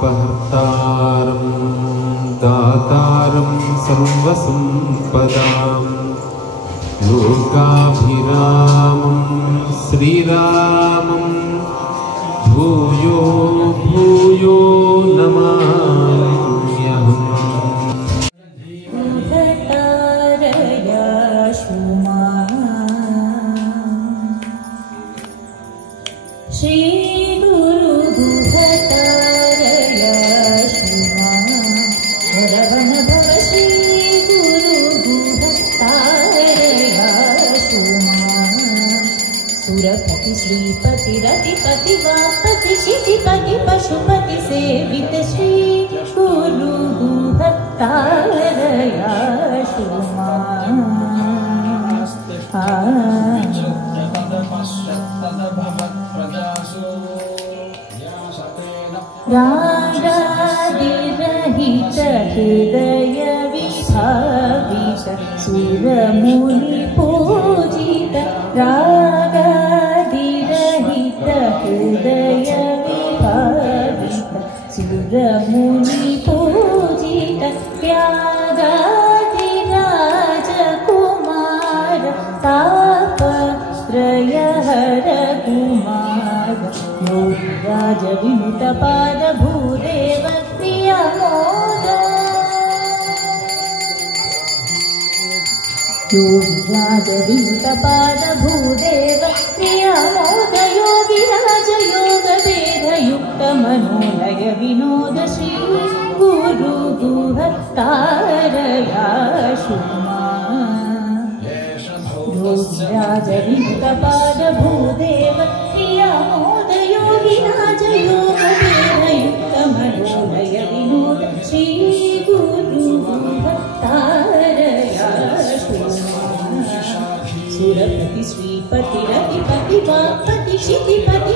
पापहर्तारं दातारं सर्वसम्पदां लोकाभिरामं श्रीरामं भूयो भूयो नमाम्यहम्। श्री गुरु दुहतारया शुमा रवण भव श्री गुरु दुहतारया शुमा सुरपति श्रीपति रतिपति वापति शितिपति पशुपति सेवित श्री गुरु दुहतारया शुमा रागादिरहित हृदय विभावित सुरमुनि पूजित रागादिरहित हृदय विभावित सुरमुनि पूजित त्यागादिराजकुमार तापत्रयहर कुमार योगिराज विनुत पाद भूदेव प्रियमोद योगिराज विनुत पाद भूदेव प्रियमोद योगिराज योग वेद युक्त मनोलय विनोद श्री गुरु दुहतारया शुमा योगिराज विनुत पाद भूदेव प्रियमोद योगिराज योग वेद युक्त मनोलय विनोद श्री गुरु दुहतारया शुमा सुरपति श्रीपति रतिपति वापति शितिपति